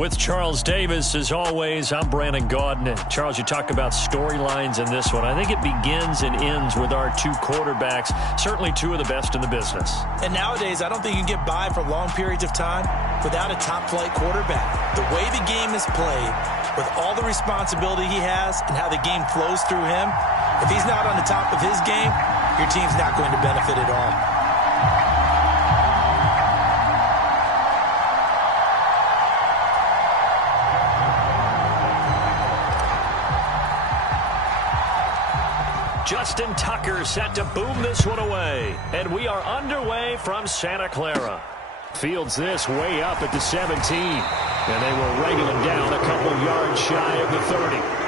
With Charles Davis, as always, I'm Brandon Gaudin. And Charles, you talk about storylines in this one. I think it begins and ends with our two quarterbacks, certainly two of the best in the business. And nowadays, I don't think you can get by for long periods of time without a top-flight quarterback. The way the game is played, with all the responsibility he has and how the game flows through him, if he's not on the top of his game, your team's not going to benefit at all. Justin Tucker set to boom this one away. And we are underway from Santa Clara. Fields this way up at the 17. And they will wrangle him down a couple yards shy of the 30.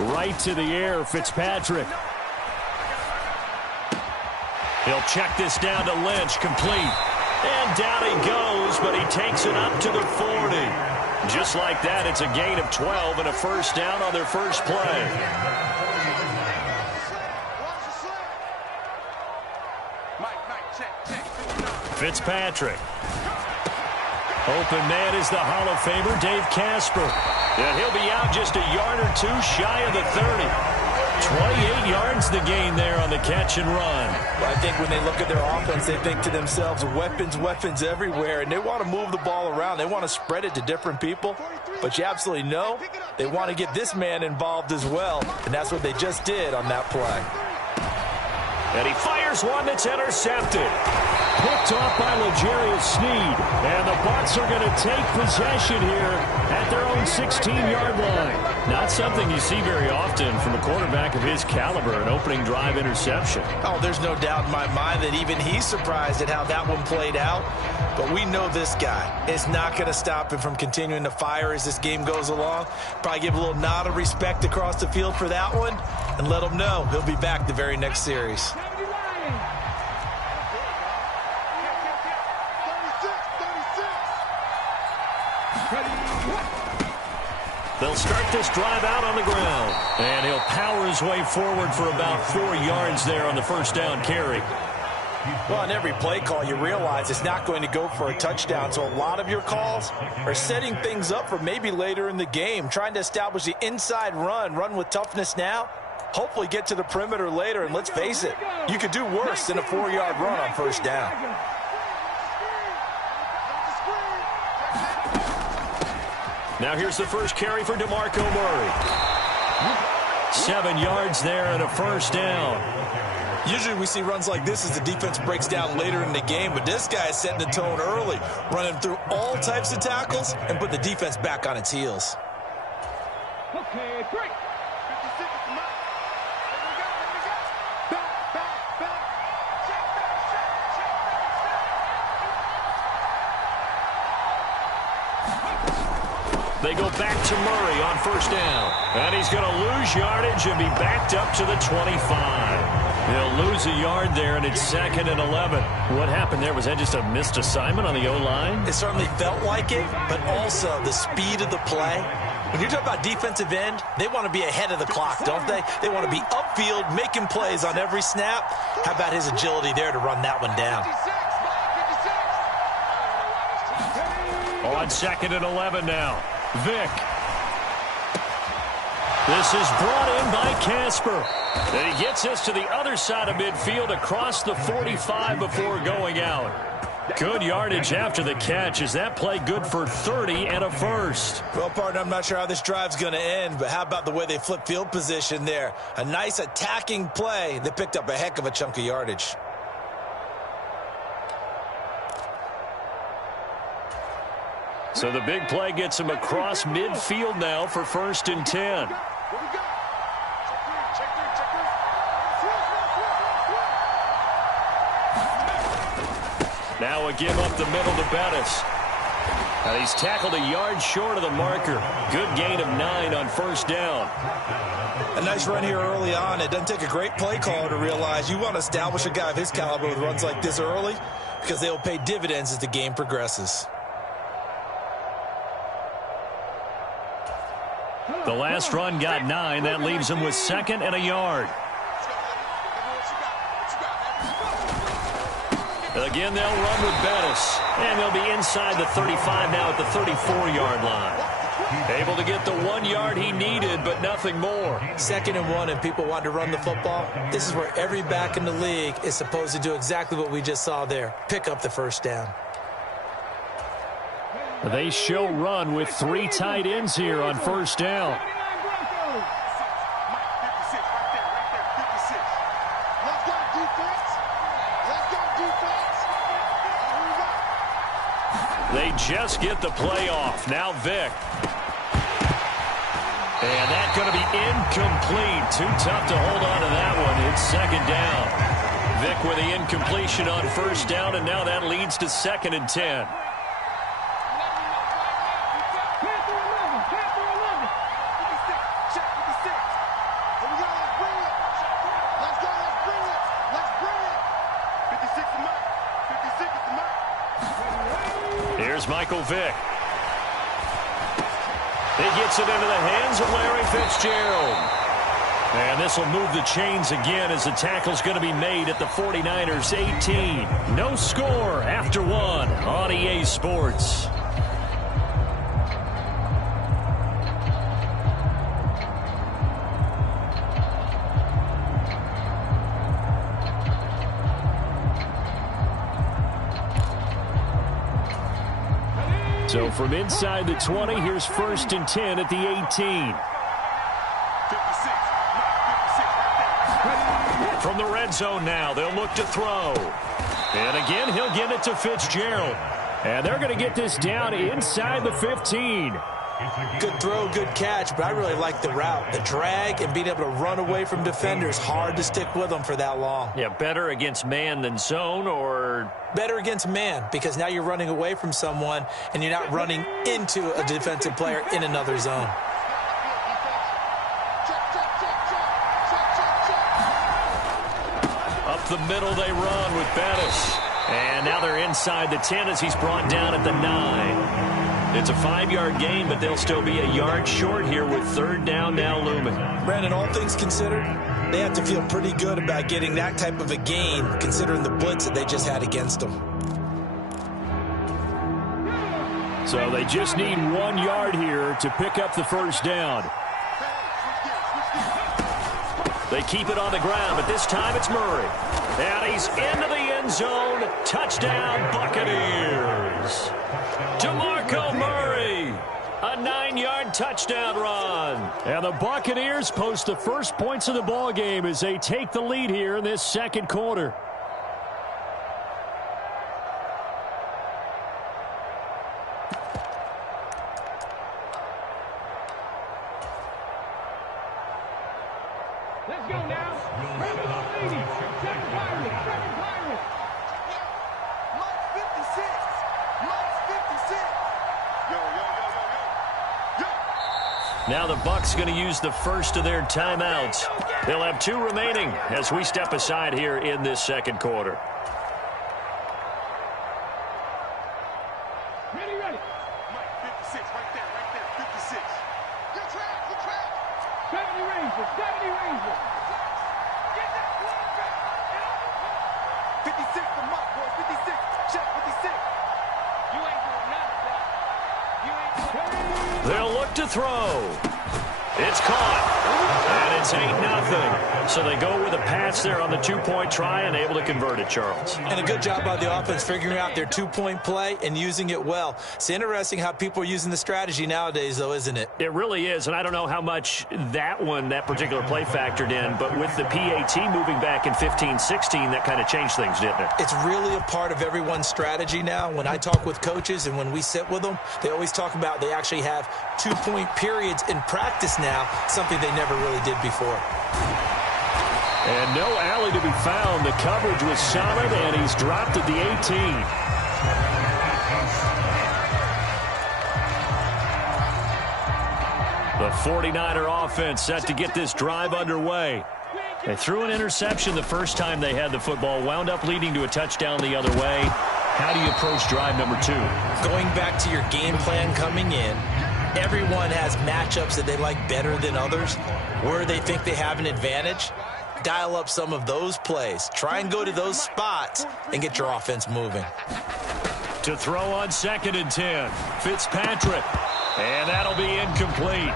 Right to the air, Fitzpatrick. He'll check this down to Lynch, complete. And down he goes, but he takes it up to the 40. Just like that, it's a gain of 12 and a first down on their first play. Fitzpatrick. Open man is the Hall of Famer, Dave Casper. And he'll be out just a yard or two shy of the 30. 28 yards the gain there on the catch and run. Well, I think when they look at their offense, they think to themselves, weapons everywhere, and they want to move the ball around. They want to spread it to different people. But you absolutely know they want to get this man involved as well, and that's what they just did on that play. And he fires one that's intercepted. Picked off by L'Jarius Sneed. And the Bucs are going to take possession here at their own 16-yard line. Not something you see very often from a quarterback of his caliber, an opening drive interception. Oh, there's no doubt in my mind that even he's surprised at how that one played out. But we know this guy is not going to stop him from continuing to fire as this game goes along. Probably give a little nod of respect across the field for that one and let him know he'll be back the very next series. They'll start this drive out on the ground. And he'll power his way forward for about 4 yards there on the first down carry. Well, on every play call, you realize it's not going to go for a touchdown. So a lot of your calls are setting things up for maybe later in the game, trying to establish the inside run with toughness now, hopefully get to the perimeter later. And let's face it, you could do worse than a 4-yard run on first down. Now here's the first carry for DeMarco Murray. 7 yards there and a first down. Usually we see runs like this as the defense breaks down later in the game, but this guy is setting the tone early, running through all types of tackles and put the defense back on its heels. Okay, great. They go back to Murray on first down. And he's going to lose yardage and be backed up to the 25. He'll lose a yard there, and it's 2nd and 11. What happened there? Was that just a missed assignment on the O-line? It certainly felt like it, but also the speed of the play. When you talk about defensive end, they want to be ahead of the clock, don't they? They want to be upfield, making plays on every snap. How about his agility there to run that one down? On 2nd and 11 now. Vick. This is brought in by Casper. And he gets us to the other side of midfield across the 45 before going out. Good yardage after the catch. Is that play good for 30 and a first? Well, partner, I'm not sure how this drive's going to end, but how about the way they flip field position there? A nice attacking play. They picked up a heck of a chunk of yardage. So the big play gets him across midfield now for 1st and 10. Now a give up the middle to Bettis. He's tackled a yard short of the marker. Good gain of 9 on first down. A nice run here early on. It doesn't take a great play caller to realize you want to establish a guy of his caliber with runs like this early because they will pay dividends as the game progresses. The last run got 9. That leaves him with 2nd and a yard. Again, they'll run with Bettis. And they'll be inside the 35 now at the 34-yard line. Able to get the 1 yard he needed, but nothing more. 2nd and 1, and people want to run the football. This is where every back in the league is supposed to do exactly what we just saw there. Pick up the first down. They show run with 3 tight ends here on first down. They just get the play off. Now Vick. And that's going to be incomplete. Too tough to hold on to that one. It's 2nd down. Vick with the incompletion on first down, and now that leads to 2nd and 10. Here's Michael Vick. He gets it into the hands of Larry Fitzgerald. And this will move the chains again as the tackle's going to be made at the 49ers 18. No score after 1 on EA Sports. So from inside the 20, here's 1st and 10 at the 18. From the red zone now, they'll look to throw. And again, he'll give it to Fitzgerald. And they're going to get this down inside the 15. Good throw, good catch, but I really like the route. The drag and being able to run away from defenders, hard to stick with them for that long. Yeah, better against man than zone, or? Better against man, because now you're running away from someone and you're not running into a defensive player in another zone. Up the middle they run with Bettis. And now they're inside the 10 as he's brought down at the 9. It's a 5-yard gain, but they'll still be a yard short here with 3rd down now looming. Brandon, all things considered, they have to feel pretty good about getting that type of a gain, considering the blitz that they just had against them. So they just need 1 yard here to pick up the first down. They keep it on the ground, but this time it's Murray. And he's into the end zone. Touchdown, Buccaneers. DeMarco Murray, a 9-yard touchdown run. And the Buccaneers post the first points of the ball game as they take the lead here in this 2nd quarter. Let's go now. Grab the ball, ladies. Second pirate. Second pirate. Mark 56. Mark 56. Yo. Now the Bucs going to use the first of their timeouts. They'll have 2 remaining as we step aside here in this 2nd quarter. Ready. Mike 56 right there. 56. Good track. 70 Rangers. Get that quarterback. 56 for Mark, boys. 56. Check 56. You ain't doing nothing, They'll look to throw. It's caught. And it's 8-0. So they go with a pass there on the 2-point try and able to convert it, Charles. And a good job by the offense figuring out their 2-point play and using it well. It's interesting how people are using the strategy nowadays, though, isn't it? It really is, and I don't know how much that particular play factored in, but with the PAT moving back in 15-16, that kind of changed things, didn't it? It's really a part of everyone's strategy now. When I talk with coaches and when we sit with them, they always talk about they actually have 2-point periods in practice now, something they never really did before. And no alley to be found. The coverage was solid, and he's dropped at the 18. The 49er offense set to get this drive underway. They threw an interception the first time they had the football, wound up leading to a touchdown the other way. How do you approach drive number 2? Going back to your game plan coming in, everyone has matchups that they like better than others. Where they think they have an advantage, dial up some of those plays. Try and go to those spots and get your offense moving. To throw on 2nd and 10, Fitzpatrick. And that'll be incomplete.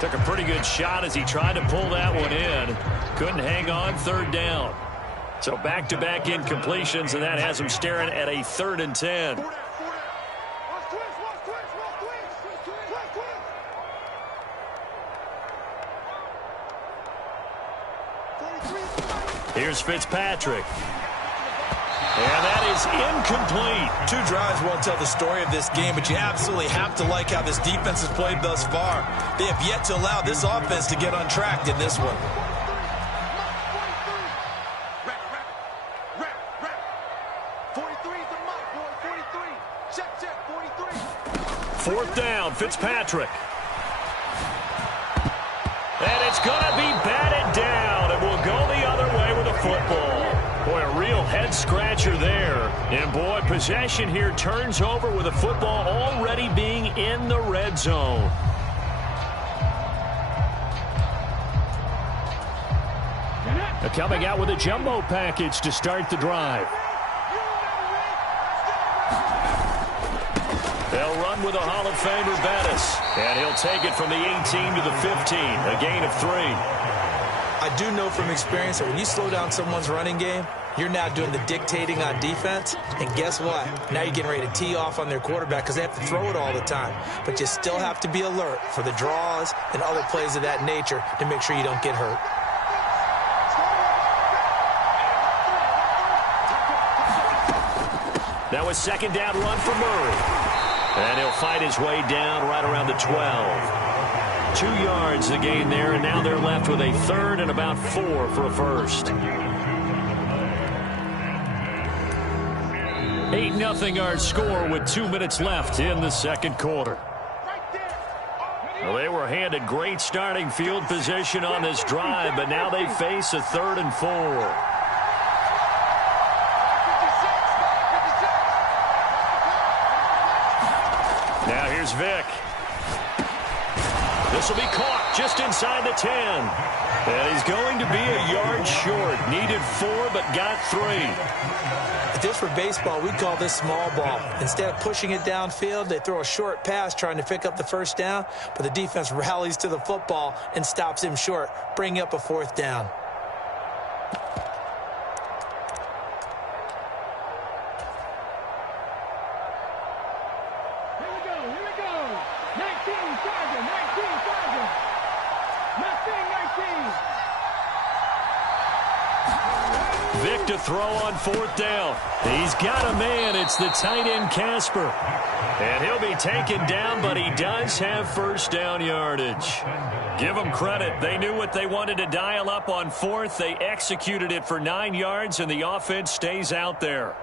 Took a pretty good shot as he tried to pull that one in. Couldn't hang on 3rd down. So back-to-back incompletions, and that has him staring at a 3rd and 10. Here's Fitzpatrick. And that is incomplete. 2 drives won't tell the story of this game, but you absolutely have to like how this defense has played thus far. They have yet to allow this offense to get on track in this one. 4th down, Fitzpatrick. And it's going to be batted down, and we'll go the other way with the football. Boy, a real head-scratcher there. And, boy, possession here turns over with the football already being in the red zone. They're coming out with a jumbo package to start the drive. They'll run with a Hall of Famer, Bettis. And he'll take it from the 18 to the 15, a gain of 3. I do know from experience that when you slow down someone's running game, you're now doing the dictating on defense. And guess what? Now you're getting ready to tee off on their quarterback because they have to throw it all the time. But you still have to be alert for the draws and other plays of that nature to make sure you don't get hurt. Now a 2nd down run for Murray. And he'll fight his way down right around the 12. 2 yards the gain there, and now they're left with a 3rd and about 4 for a first. 8-0 our score with 2 minutes left in the 2nd quarter. Well, they were handed great starting field position on this drive, but now they face a 3rd and 4. Now here's Vick. This will be caught just inside the 10. And he's going to be a yard short. Needed 4, but got 3. If this were baseball, we'd call this small ball. Instead of pushing it downfield, they throw a short pass trying to pick up the 1st down, but the defense rallies to the football and stops him short, bringing up a 4th down. Here we go. 19, Charger, 19, Charger. 19. Vick to throw on 4th down. He's got a man. It's the tight end, Casper. And he'll be taken down, but he does have 1st down yardage. Give them credit. They knew what they wanted to dial up on 4th. They executed it for 9 yards, and the offense stays out there.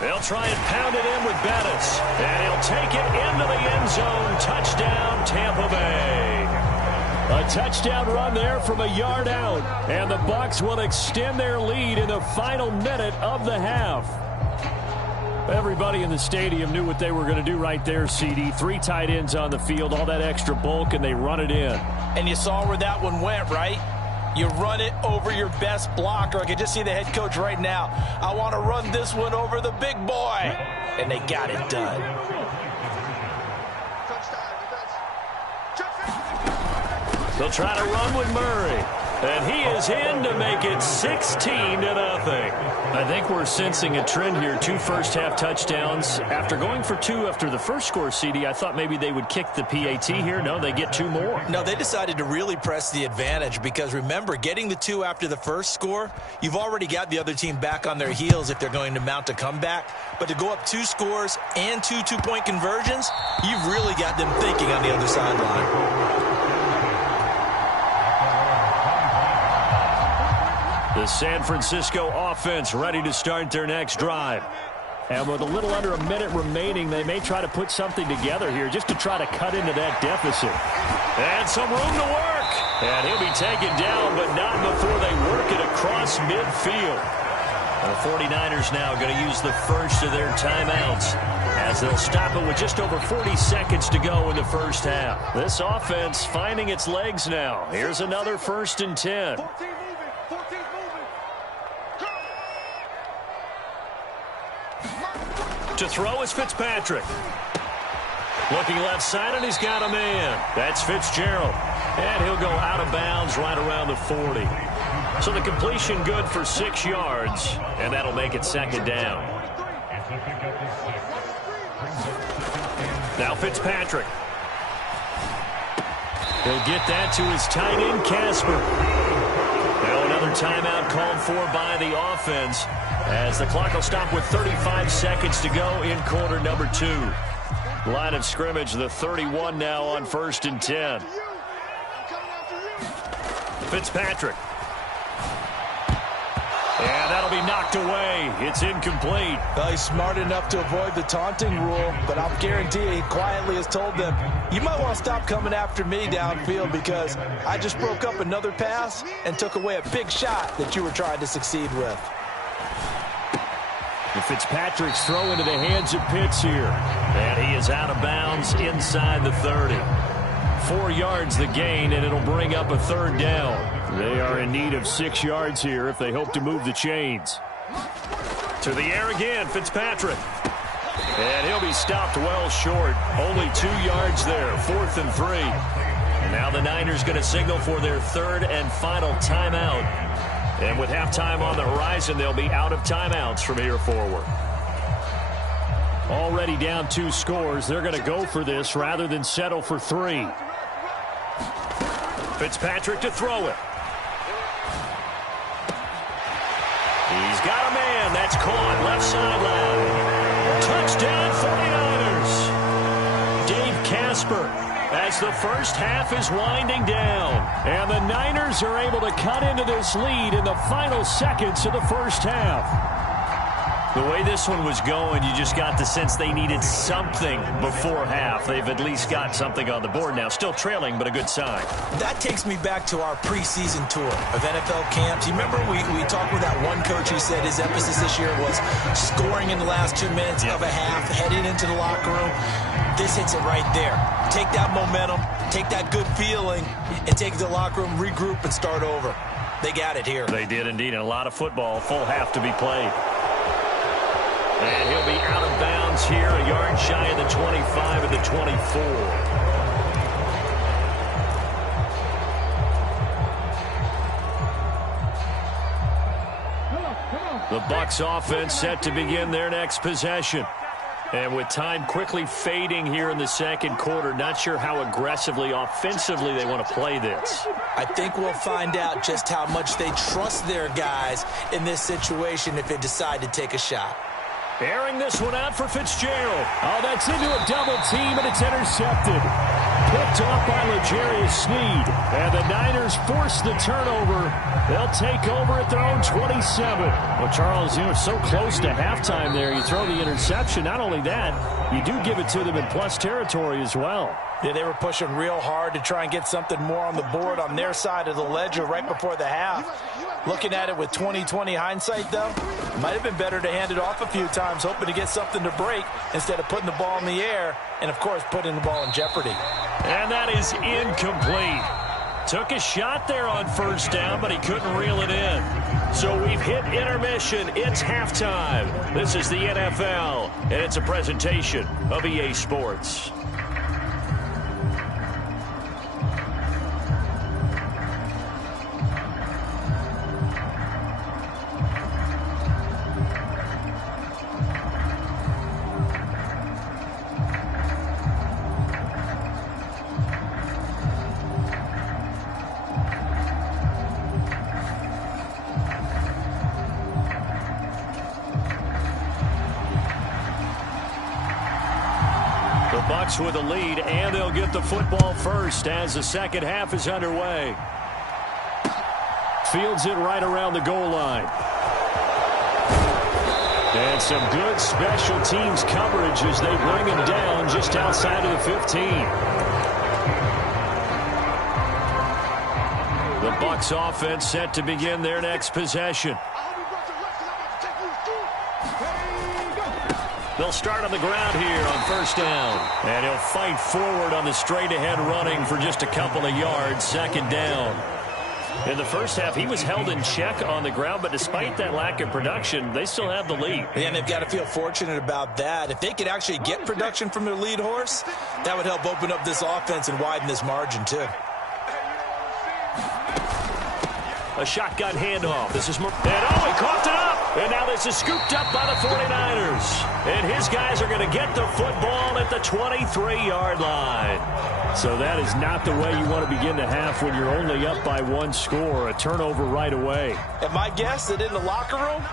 They'll try and pound it in with Bettis. And he'll take it into the end zone. Touchdown, Tampa Bay. A touchdown run there from a yard out. And the Bucs will extend their lead in the final minute of the half. Everybody in the stadium knew what they were going to do right there, CD. 3 tight ends on the field, all that extra bulk, and they run it in. And you saw where that one went, right? You run it over your best blocker. I can just see the head coach right now. I want to run this one over the big boy. And they got it done. They'll try to run with Murray. And he is in to make it 16-0. I think we're sensing a trend here. 2 first-half touchdowns. After going for 2 after the first score, CD, I thought maybe they would kick the PAT here. No, they get 2 more. No, they decided to really press the advantage because, remember, getting the 2 after the first score, you've already got the other team back on their heels if they're going to mount a comeback. But to go up 2 scores and 2 two-point conversions, you've really got them thinking on the other sideline. The San Francisco offense ready to start their next drive. And with a little under a minute remaining, they may try to put something together here just to try to cut into that deficit. And some room to work. And he'll be taken down, but not before they work it across midfield. The 49ers now going to use the first of their timeouts as they'll stop it with just over 40 seconds to go in the first half. This offense finding its legs now. Here's another 1st and 10. To throw is Fitzpatrick. Looking left side, and he's got a man. That's Fitzgerald. And he'll go out of bounds right around the 40. So the completion good for 6 yards, and that'll make it 2nd down. Now Fitzpatrick. He'll get that to his tight end, Casper. Now another timeout called for by the offense, as the clock will stop with 35 seconds to go in quarter number 2. Line of scrimmage, the 31 now on 1st and 10. Fitzpatrick. And that'll be knocked away. It's incomplete. Well, he's smart enough to avoid the taunting rule, but I'll guarantee you he quietly has told them, you might want to stop coming after me downfield because I just broke up another pass and took away a big shot that you were trying to succeed with. And Fitzpatrick's throw into the hands of Pitts here. And he is out of bounds inside the 30. 4 yards the gain, and it'll bring up a 3rd down. They are in need of 6 yards here if they hope to move the chains. To the air again, Fitzpatrick. And he'll be stopped well short. Only 2 yards there, 4th and 3. And now the Niners going to signal for their 3rd and final timeout. And with halftime on the horizon, they'll be out of timeouts from here forward. Already down 2 scores. They're going to go for this rather than settle for 3. Fitzpatrick to throw it. He's got a man. That's caught left sideline. Touchdown 49ers. Dave Casper. As the first half is winding down. And the Niners are able to cut into this lead in the final seconds of the first half. The way this one was going, you just got the sense they needed something before half. They've at least got something on the board now. Still trailing, but a good sign. That takes me back to our preseason tour of NFL camps. You remember we talked with that one coach who said his emphasis this year was scoring in the last 2 minutes of a half, heading into the locker room. This hits it right there. Take that momentum, take that good feeling, and take it to the locker room, regroup, and start over. They got it here. They did indeed, and a lot of football, full half to be played. And he'll be out of bounds here, a yard shy of the 25 of the 24. The Bucs offense set to begin their next possession. And with time quickly fading here in the 2nd quarter, not sure how aggressively, offensively they want to play this. I think we'll find out just how much they trust their guys in this situation if they decide to take a shot. Airing this one out for Fitzgerald. Oh, that's into a double team, and it's intercepted. Picked off by L'Jarius Sneed. And the Niners force the turnover. They'll take over at their own 27. Well, Charles, you know, so close to halftime there. You throw the interception. Not only that, you do give it to them in plus territory as well. Yeah, they were pushing real hard to try and get something more on the board on their side of the ledger right before the half. Looking at it with 20/20 hindsight, though, might have been better to hand it off a few times, hoping to get something to break instead of putting the ball in the air and, of course, putting the ball in jeopardy. And that is incomplete. Took a shot there on 1st down, but he couldn't reel it in. So we've hit intermission. It's halftime. This is the NFL, and it's a presentation of EA Sports. Bucs with a lead, and they'll get the football first as the second half is underway. Fields it right around the goal line. And some good special teams coverage as they bring him down just outside of the 15. The Bucs offense set to begin their next possession. They'll start on the ground here on first down. And he'll fight forward on the straight-ahead running for just a couple of yards, second down. In the first half, he was held in check on the ground, but despite that lack of production, they still have the lead. And they've got to feel fortunate about that. If they could actually get production from their lead horse, that would help open up this offense and widen this margin, too. A shotgun handoff. This is he coughed it up. And now this is scooped up by the 49ers. And his guys are going to get the football at the 23-yard line. So that is not the way you want to begin the half when you're only up by one score. A turnover right away. And my guess that in the locker room,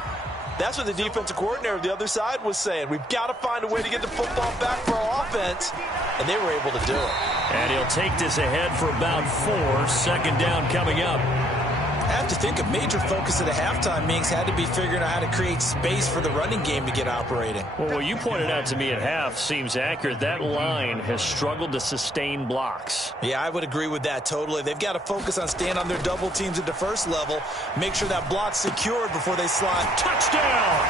that's what the defensive coordinator of the other side was saying. We've got to find a way to get the football back for our offense. And they were able to do it. And he'll take this ahead for about 4. Second down coming up. I have to think a major focus of the halftime meetings had to be figuring out how to create space for the running game to get operating. Well, what you pointed out to me at half seems accurate. That line has struggled to sustain blocks. Yeah, I would agree with that totally. They've got to focus on staying on their double teams at the first level, make sure that block's secured before they slide. Touchdown!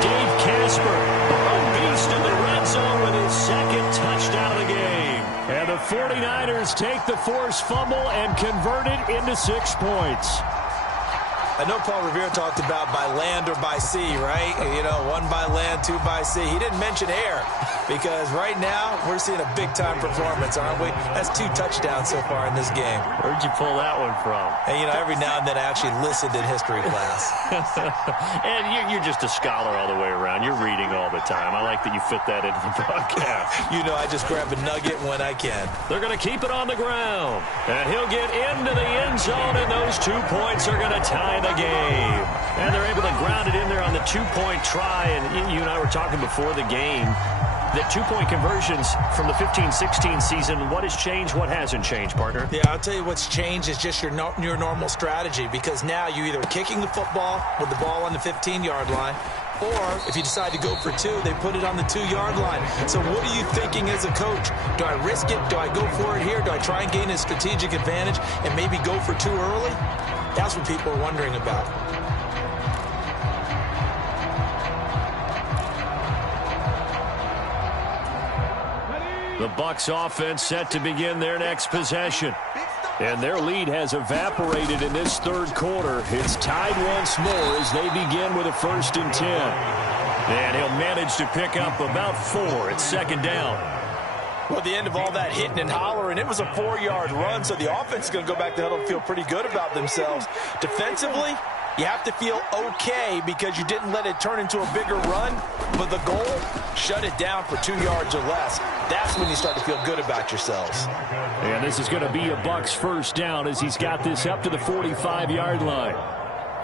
Dave Casper, a beast in the red zone with his second touchdown of the game. And the 49ers take the forced fumble and convert it into 6 points. I know Paul Revere talked about by land or by sea, right? You know, 1 by land, 2 by sea. He didn't mention air because right now we're seeing a big-time performance, aren't we? That's 2 touchdowns so far in this game. Where'd you pull that one from? And, you know, every now and then I actually listened in history class. And you're just a scholar all the way around. You're reading all the time. I like that you fit that into the broadcast. You know, I just grab a nugget when I can. They're going to keep it on the ground. And he'll get into the end zone, and those 2 points are going to tie the game. And they're able to ground it in there on the 2-point try. And you and I were talking before the game that 2-point conversions from the 15-16 season, what has changed, what hasn't changed, partner? Yeah, I'll tell you what's changed is just your normal strategy, because now you're either kicking the football with the ball on the 15-yard line, or if you decide to go for 2, they put it on the 2-yard line. So what are you thinking as a coach? Do I risk it? Do I go for it here? Do I try and gain a strategic advantage and maybe go for 2 early? That's what people are wondering about. The Bucs offense set to begin their next possession. And their lead has evaporated in this third quarter. It's tied once more as they begin with a 1st and 10. And he'll manage to pick up about 4. It's second down. Well, at the end of all that hitting and hollering, it was a 4-yard run, so the offense is going to go back to the huddle and feel pretty good about themselves. Defensively, you have to feel okay because you didn't let it turn into a bigger run, but the goal, shut it down for 2 yards or less. That's when you start to feel good about yourselves. And this is going to be a Bucs first down as he's got this up to the 45-yard line.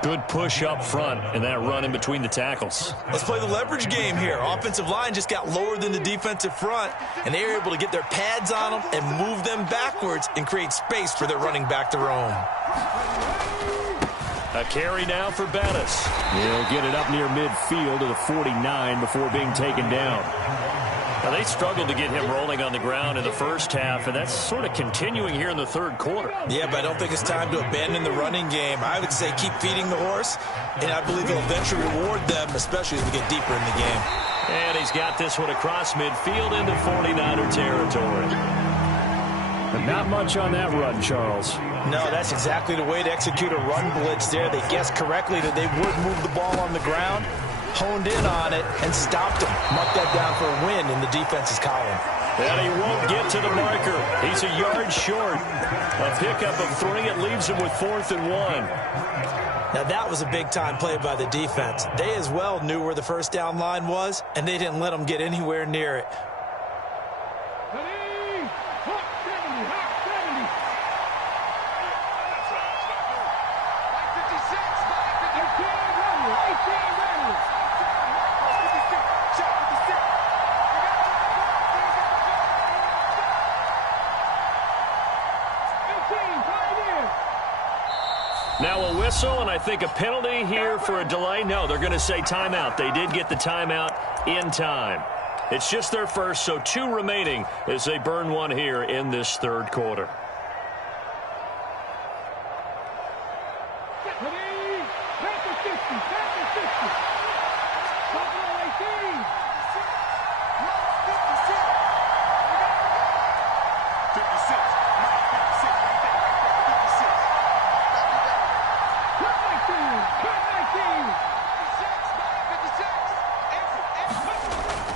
Good push up front and that run in between the tackles. Let's play the leverage game here. Offensive line just got lower than the defensive front, and they were able to get their pads on them and move them backwards and create space for their running back to roam. A carry now for Bettis. He'll get it up near midfield to the 49 before being taken down. Now, they struggled to get him rolling on the ground in the first half, and that's sort of continuing here in the third quarter. Yeah, but I don't think it's time to abandon the running game. I would say keep feeding the horse, and I believe they'll eventually reward them, especially as we get deeper in the game. And he's got this one across midfield into 49er territory. But not much on that run, Charles. No, that's exactly the way to execute a run blitz there. They guessed correctly that they would move the ball on the ground, honed in on it, and stopped him. Marked that down for a win in the defense's column. And he won't get to the marker. He's a yard short. A pickup of 3. It leaves him with 4th and 1. Now, that was a big-time play by the defense. They as well knew where the first down line was, and they didn't let them get anywhere near it. whistle, and I think a penalty here for a delay. No, they're going to say timeout. They did get the timeout in time. It's just their first, so 2 remaining as they burn one here in this third quarter.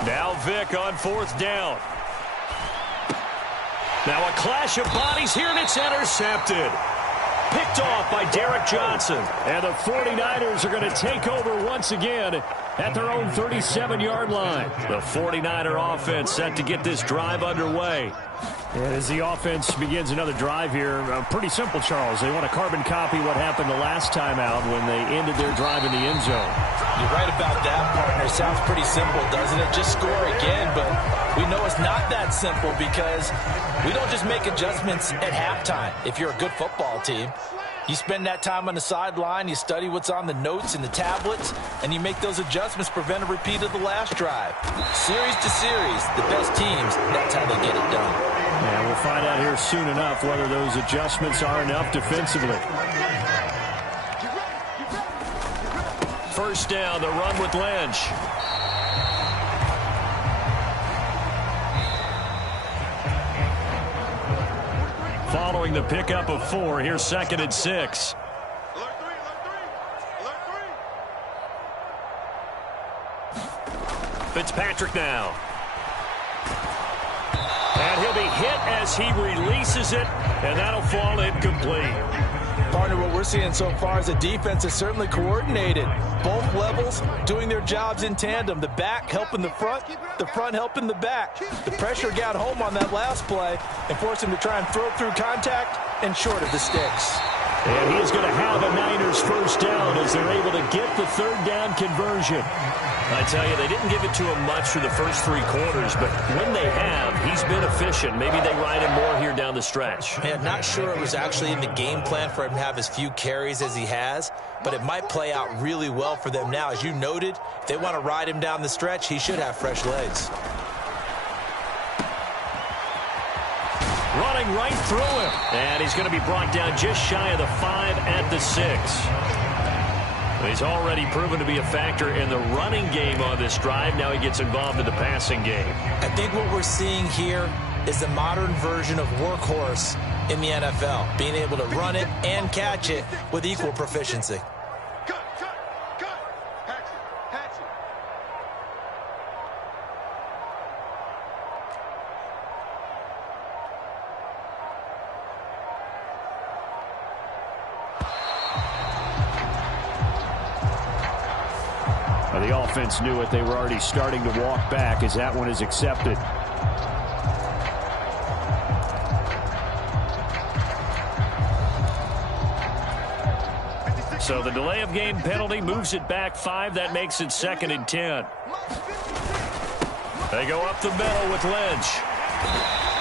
Now Vick on 4th down. Now a clash of bodies here, and it's intercepted. Picked off by Derek Johnson. And the 49ers are going to take over once again at their own 37-yard line. The 49er offense set to get this drive underway. And as the offense begins another drive here, pretty simple, Charles. They want to carbon copy what happened the last time out when they ended their drive in the end zone. You're right about that, partner. Sounds pretty simple, doesn't it? Just score again, but we know it's not that simple because we don't just make adjustments at halftime. If you're a good football team, you spend that time on the sideline, you study what's on the notes and the tablets, and you make those adjustments, prevent a repeat of the last drive. Series to series, the best teams, that's how they get it done. And we'll find out here soon enough whether those adjustments are enough defensively. First down, the run with Lynch. Following the pickup of 4, here's 2nd and 6. Fitzpatrick now. And he'll be hit as he releases it, and that'll fall incomplete. Partner, what we're seeing so far is the defense is certainly coordinated. Both levels doing their jobs in tandem. The back helping the front helping the back. The pressure got home on that last play and forced him to try and throw through contact and short of the sticks. And he is going to have a Niners first down as they're able to get the 3rd down conversion. I tell you, they didn't give it to him much for the first 3 quarters, but when they have, he's been efficient. Maybe they ride him more here down the stretch. Man, not sure it was actually in the game plan for him to have as few carries as he has, but it might play out really well for them now. As you noted, if they want to ride him down the stretch, he should have fresh legs. Running right through him. And he's going to be brought down just shy of the 5 at the 6. He's already proven to be a factor in the running game on this drive. Now he gets involved in the passing game. I think what we're seeing here is the modern version of workhorse in the NFL, being able to run it and catch it with equal proficiency. The offense knew it. They were already starting to walk back as that one is accepted. So the delay of game penalty moves it back 5. That makes it 2nd and 10. They go up the middle with Lynch.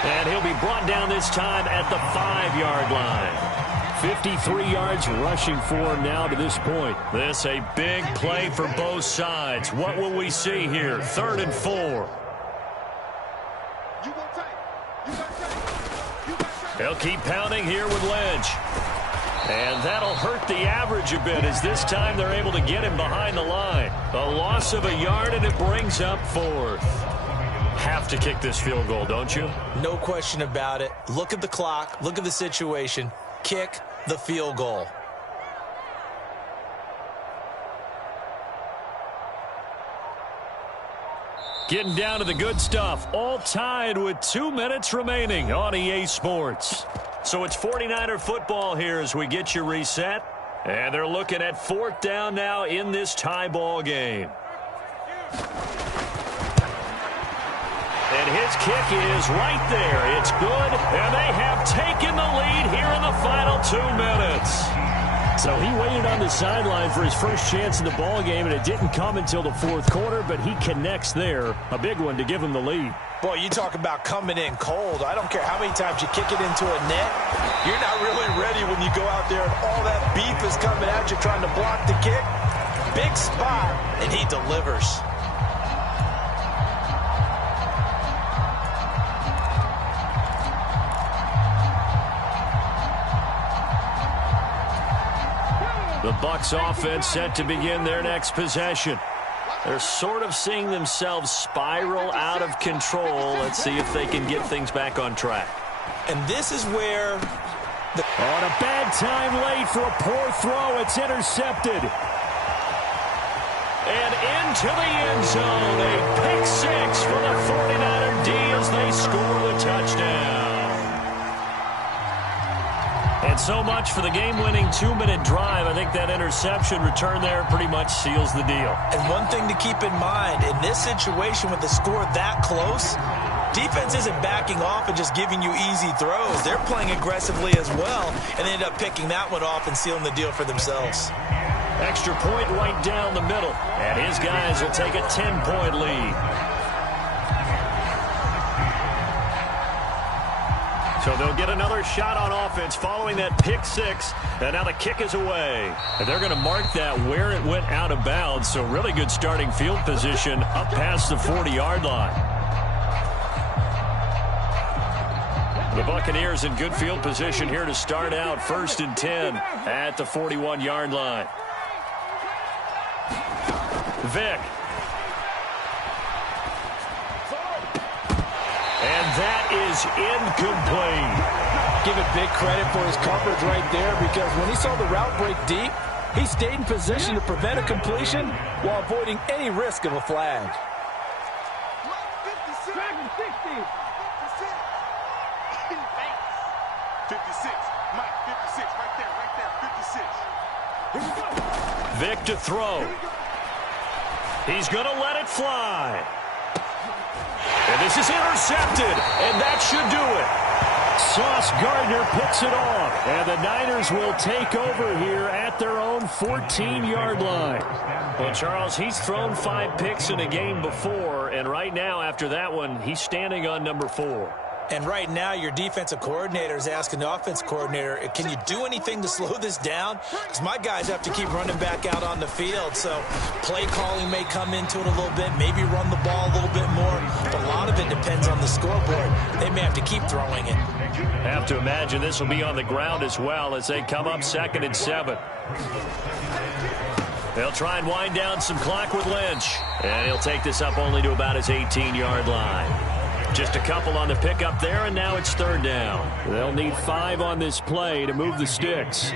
And he'll be brought down this time at the 5-yard line. 53 yards rushing for him now to this point. This a big play for both sides. What will we see here? 3rd and 4. They'll keep pounding here with Lynch. And that'll hurt the average a bit as this time they're able to get him behind the line. A loss of a yard, and it brings up 4th. Have to kick this field goal, don't you? No question about it. Look at the clock. Look at the situation. Kick the field goal. Getting down to the good stuff. All tied with 2 minutes remaining on EA Sports. So it's 49er football here as we get you reset. And they're looking at 4th down now in this tie ball game. And his kick is right there. It's good, and they have taken the lead here in the final 2 minutes. So he waited on the sideline for his first chance in the ball game, and it didn't come until the fourth quarter, but he connects there. A big one to give him the lead. Boy, you talk about coming in cold. I don't care how many times you kick it into a net. You're not really ready when you go out there and all that beef is coming at you trying to block the kick. Big spot, and he delivers. The Bucs offense set to begin their next possession. They're sort of seeing themselves spiral out of control. Let's see if they can get things back on track. And this is where... On a bad time late for a poor throw. It's intercepted. And into the end zone. A pick six for the 49er D as they score the touchdown. And so much for the game-winning 2-minute drive. I think that interception return there pretty much seals the deal. And one thing to keep in mind, in this situation with the score that close, defense isn't backing off and just giving you easy throws. They're playing aggressively as well, and they end up picking that one off and sealing the deal for themselves. Extra point right down the middle. And his guys will take a 10-point lead. So they'll get another shot on offense following that pick six. And now the kick is away. And they're going to mark that where it went out of bounds. So really good starting field position up past the 40-yard line. The Buccaneers in good field position here to start out 1st and 10 at the 41-yard line. Vick. And that is incomplete. Give it big credit for his coverage right there, because when he saw the route break deep, he stayed in position to prevent a completion while avoiding any risk of a flag. 56. Mike, 56. Right there, 56. Vick to throw. He's going to let it fly. And this is intercepted, and that should do it. Sauce Gardner picks it off, and the Niners will take over here at their own 14-yard line. Well, Charles, he's thrown 5 picks in a game before, and right now, after that one, he's standing on number 4. And right now, your defensive coordinator is asking the offense coordinator, can you do anything to slow this down? Because my guys have to keep running back out on the field. So play calling may come into it a little bit, maybe run the ball a little bit more. But a lot of it depends on the scoreboard. They may have to keep throwing it. Have to imagine this will be on the ground as well as they come up 2nd and 7. They'll try and wind down some clock with Lynch. And he'll take this up only to about his 18-yard line. Just a couple on the pickup there, and now it's 3rd down. They'll need 5 on this play to move the sticks.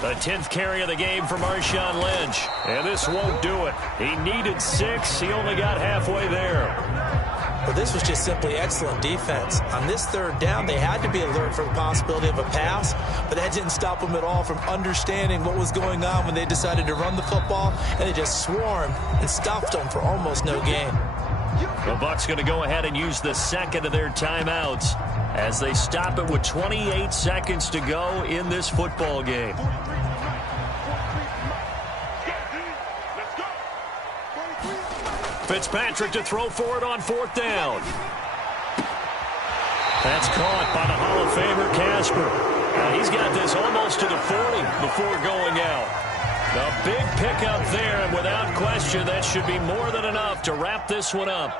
The 10th carry of the game for Marshawn Lynch. And this won't do it. He needed 6. He only got halfway there. But this was just simply excellent defense. On this 3rd down, they had to be alert for the possibility of a pass, but that didn't stop them at all from understanding what was going on when they decided to run the football, and they just swarmed and stuffed them for almost no gain. The Bucs going to go ahead and use the 2nd of their timeouts as they stop it with 28 seconds to go in this football game. Fitzpatrick to throw for it on 4th down. That's caught by the Hall of Famer Casper. Now he's got this almost to the 40 before going out. A big pickup there, and without question, that should be more than enough to wrap this one up.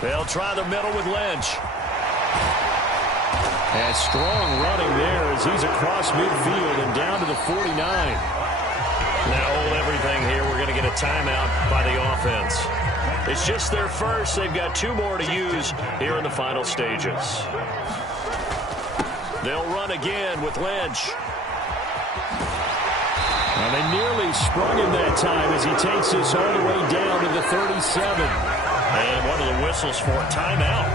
They'll try the middle with Lynch. And strong running there as he's across midfield and down to the 49. Now hold everything here. We're going to get a timeout by the offense. It's just their first. They've got 2 more to use here in the final stages. They'll run again with Lynch. And they nearly sprung him that time as he takes this all the way down to the 37. And one of the whistles for a timeout.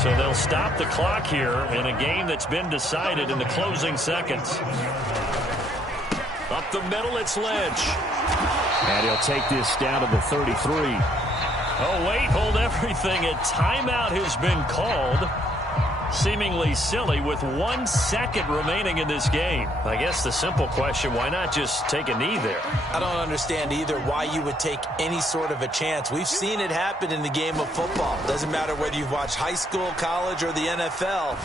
So they'll stop the clock here in a game that's been decided in the closing seconds. Up the middle, it's Lynch. And he'll take this down to the 33. Oh, wait, hold everything. A timeout has been called. Seemingly silly with 1 second remaining in this game. I guess the simple question, why not just take a knee there? I don't understand either why you would take any sort of a chance. We've seen it happen in the game of football. Doesn't matter whether you've watched high school, college, or the NFL.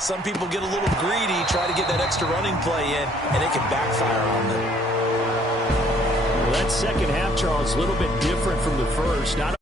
Some people get a little greedy, try to get that extra running play in, and it can backfire on them. Well, that second half, Charles, a little bit different from the first. Not